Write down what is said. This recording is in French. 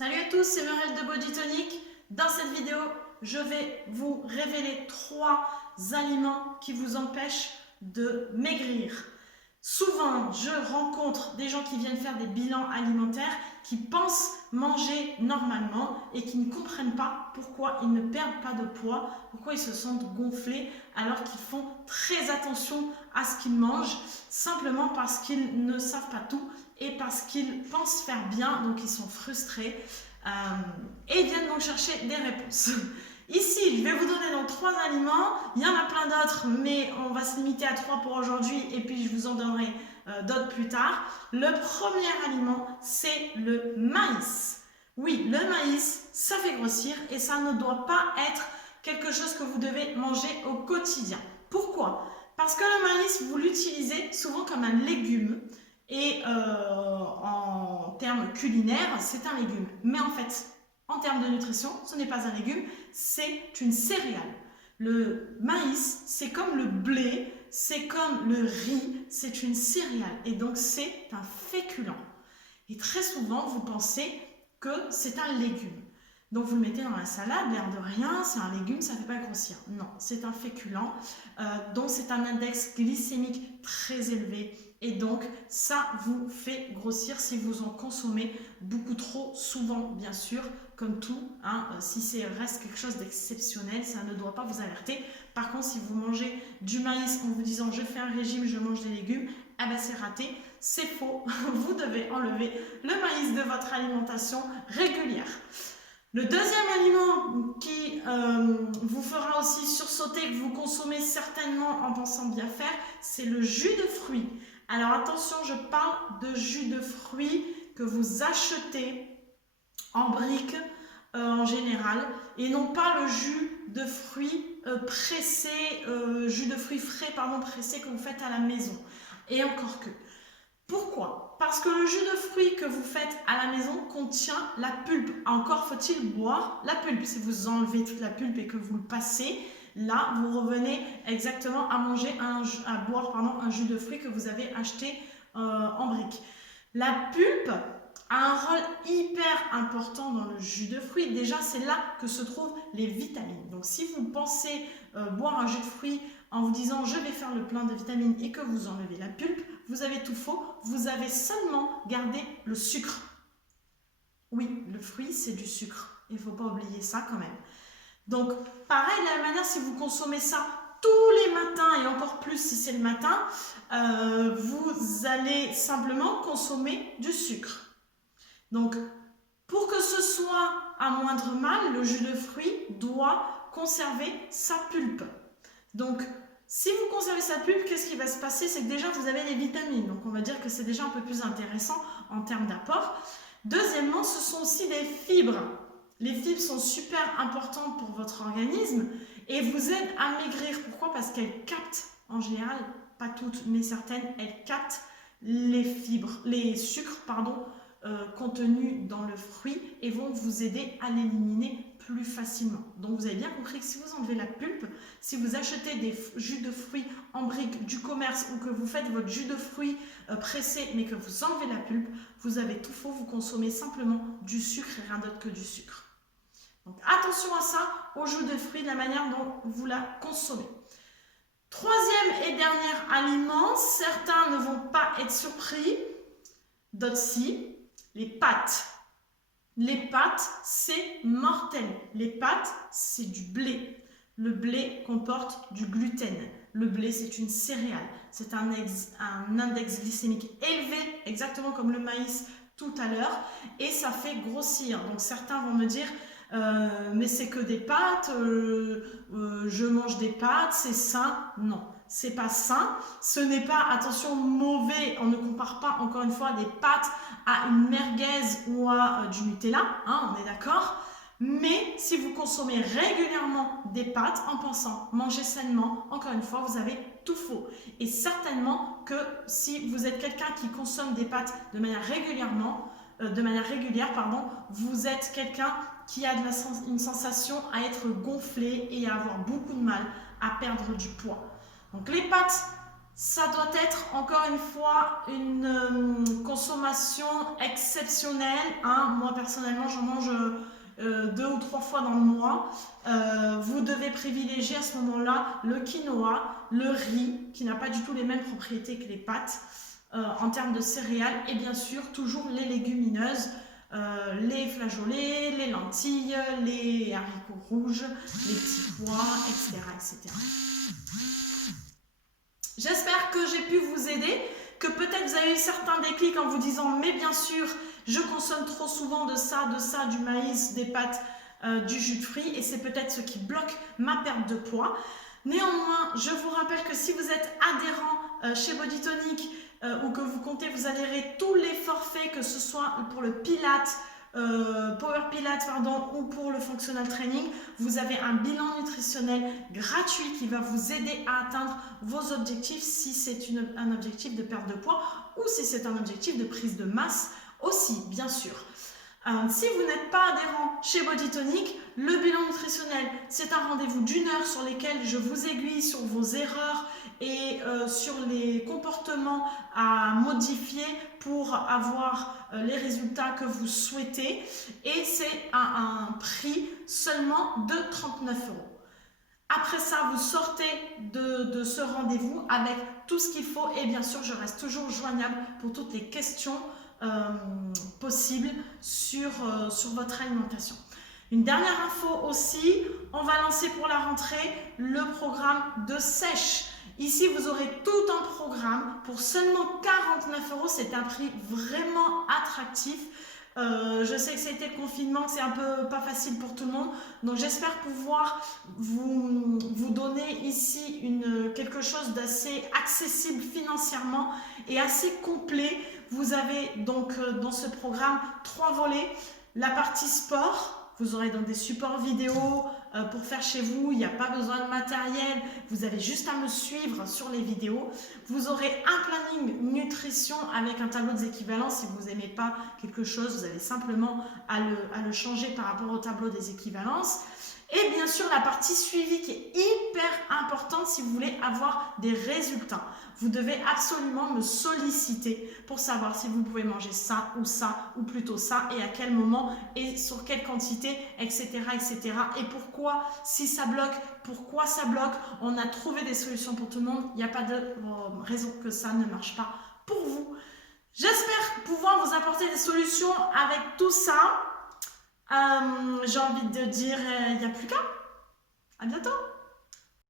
Salut à tous, c'est Muriel de Body Tonic. Dans cette vidéo, je vais vous révéler 3 aliments qui vous empêchent de maigrir. Souvent, je rencontre des gens qui viennent faire des bilans alimentaires, qui pensent manger normalement et qui ne comprennent pas pourquoi ils ne perdent pas de poids, pourquoi ils se sentent gonflés alors qu'ils font très attention à ce qu'ils mangent, simplement parce qu'ils ne savent pas tout et parce qu'ils pensent faire bien, donc ils sont frustrés et viennent donc chercher des réponses. Ici, je vais vous donner donc 3 aliments. Il y en a plein d'autres, mais on va se limiter à 3 pour aujourd'hui et puis je vous en donnerai d'autres plus tard. Le premier aliment, c'est le maïs. Oui, le maïs, ça fait grossir et ça ne doit pas être quelque chose que vous devez manger au quotidien. Pourquoi? Parce que le maïs, vous l'utilisez souvent comme un légume et en termes culinaires, c'est un légume. Mais en fait, en termes de nutrition, ce n'est pas un légume, c'est une céréale. Le maïs, c'est comme le blé, c'est comme le riz, c'est une céréale. Et donc, c'est un féculent. Et très souvent, vous pensez que c'est un légume. Donc, vous le mettez dans la salade, l'air de rien, c'est un légume, ça ne fait pas grossir. Non, c'est un féculent. Donc, c'est un index glycémique très élevé. Et donc, ça vous fait grossir si vous en consommez beaucoup trop souvent, bien sûr, comme tout. Si c'est reste quelque chose d'exceptionnel, ça ne doit pas vous alerter. Par contre, si vous mangez du maïs en vous disant « je fais un régime, je mange des légumes », eh ben c'est raté, c'est faux. Vous devez enlever le maïs de votre alimentation régulière. Le deuxième aliment qui vous fera aussi sursauter, que vous consommez certainement en pensant bien faire, c'est le jus de fruits. Alors attention, je parle de jus de fruits que vous achetez en brique en général et non pas le jus de fruits pressés, jus de fruits frais pressés que vous faites à la maison. Et encore que. Pourquoi? Parce que le jus de fruits que vous faites à la maison contient la pulpe. Encore faut-il boire la pulpe. Si vous enlevez toute la pulpe et que vous le passez, là, vous revenez exactement à boire un jus de fruits que vous avez acheté en brique. La pulpe a un rôle hyper important dans le jus de fruits. Déjà, c'est là que se trouvent les vitamines. Donc, si vous pensez boire un jus de fruits en vous disant « je vais faire le plein de vitamines » et que vous enlevez la pulpe, vous avez tout faux. Vous avez seulement gardé le sucre. Oui, le fruit, c'est du sucre. Il ne faut pas oublier ça quand même. Donc, pareil, de la même manière, si vous consommez ça tous les matins, et encore plus si c'est le matin, vous allez simplement consommer du sucre. Donc, pour que ce soit à moindre mal, le jus de fruits doit conserver sa pulpe. Donc, si vous conservez sa pulpe, qu'est-ce qui va se passer? C'est que déjà, vous avez les vitamines. Donc, on va dire que c'est déjà un peu plus intéressant en termes d'apport. Deuxièmement, ce sont aussi des fibres. Les fibres sont super importantes pour votre organisme et vous aident à maigrir. Pourquoi? Parce qu'elles captent, en général, pas toutes, mais certaines, elles captent les sucres, contenus dans le fruit et vont vous aider à l'éliminer plus facilement. Donc vous avez bien compris que si vous enlevez la pulpe, si vous achetez des jus de fruits en brique du commerce ou que vous faites votre jus de fruits pressé mais que vous enlevez la pulpe, vous avez tout faux, vous consommez simplement du sucre et rien d'autre que du sucre. Donc attention à ça, au jus de fruits, de la manière dont vous la consommez. Troisième et dernier aliment, certains ne vont pas être surpris, d'autres si, les pâtes. Les pâtes, c'est mortel. Les pâtes, c'est du blé. Le blé comporte du gluten. Le blé, c'est une céréale. C'est un index glycémique élevé, exactement comme le maïs tout à l'heure, et ça fait grossir. Donc certains vont me dire, mais c'est que des pâtes, je mange des pâtes, c'est sain. Non, c'est pas sain. Ce n'est pas, attention, mauvais. On ne compare pas, encore une fois, des pâtes à une merguez ou à du Nutella, on est d'accord. Mais si vous consommez régulièrement des pâtes en pensant manger sainement, encore une fois, vous avez tout faux. Et certainement que si vous êtes quelqu'un qui consomme des pâtes de manière régulière, vous êtes quelqu'un qui a une sensation à être gonflé et à avoir beaucoup de mal à perdre du poids. Donc les pâtes, Ça doit être encore une fois une consommation exceptionnelle. Hein. Moi personnellement, j'en mange 2 ou 3 fois dans le mois. Vous devez privilégier à ce moment-là le quinoa, le riz, qui n'a pas du tout les mêmes propriétés que les pâtes en termes de céréales, et bien sûr toujours les légumineuses, les flageolets, les lentilles, les haricots rouges, les petits pois, etc. etc. J'espère que j'ai pu vous aider, que peut-être vous avez eu certains déclics en vous disant « mais bien sûr, je consomme trop souvent de ça, du maïs, des pâtes, du jus de fruits et c'est peut-être ce qui bloque ma perte de poids ». Néanmoins, je vous rappelle que si vous êtes adhérent chez Body Tonic ou que vous comptez vous adhérer tous les forfaits, que ce soit pour le Pilates, Power Pilates ou pour le Functional Training, vous avez un bilan nutritionnel gratuit qui va vous aider à atteindre vos objectifs si c'est un objectif de perte de poids ou si c'est un objectif de prise de masse aussi, bien sûr. Si vous n'êtes pas adhérent chez Body Tonic, le bilan nutritionnel, c'est un rendez-vous d'1 heure sur lequel je vous aiguille sur vos erreurs et sur les comportements à modifier pour avoir les résultats que vous souhaitez. Et c'est un prix seulement de 39 €. Après ça, vous sortez de ce rendez-vous avec tout ce qu'il faut et bien sûr, je reste toujours joignable pour toutes les questions possibles sur votre alimentation. Une dernière info aussi, on va lancer pour la rentrée le programme de sèche. Ici, vous aurez tout un programme pour seulement 49 €. C'est un prix vraiment attractif. Je sais que c'était le confinement, que c'est un peu pas facile pour tout le monde. Donc, j'espère pouvoir vous donner ici quelque chose d'assez accessible financièrement et assez complet. Vous avez donc dans ce programme 3 volets. La partie sport. Vous aurez donc des supports vidéo pour faire chez vous, il n'y a pas besoin de matériel, vous avez juste à me suivre sur les vidéos. Vous aurez un planning nutrition avec un tableau des équivalences. Si vous n'aimez pas quelque chose, vous avez simplement à le changer par rapport au tableau des équivalences. Et bien sûr, la partie suivi qui est hyper importante si vous voulez avoir des résultats. Vous devez absolument me solliciter pour savoir si vous pouvez manger ça, ou plutôt ça, et à quel moment, et sur quelle quantité, etc., etc. Et pourquoi, si ça bloque, pourquoi ça bloque. On a trouvé des solutions pour tout le monde. Il n'y a pas de raison que ça ne marche pas pour vous. J'espère pouvoir vous apporter des solutions avec tout ça. J'ai envie de dire, il n'y a plus qu'à. À bientôt.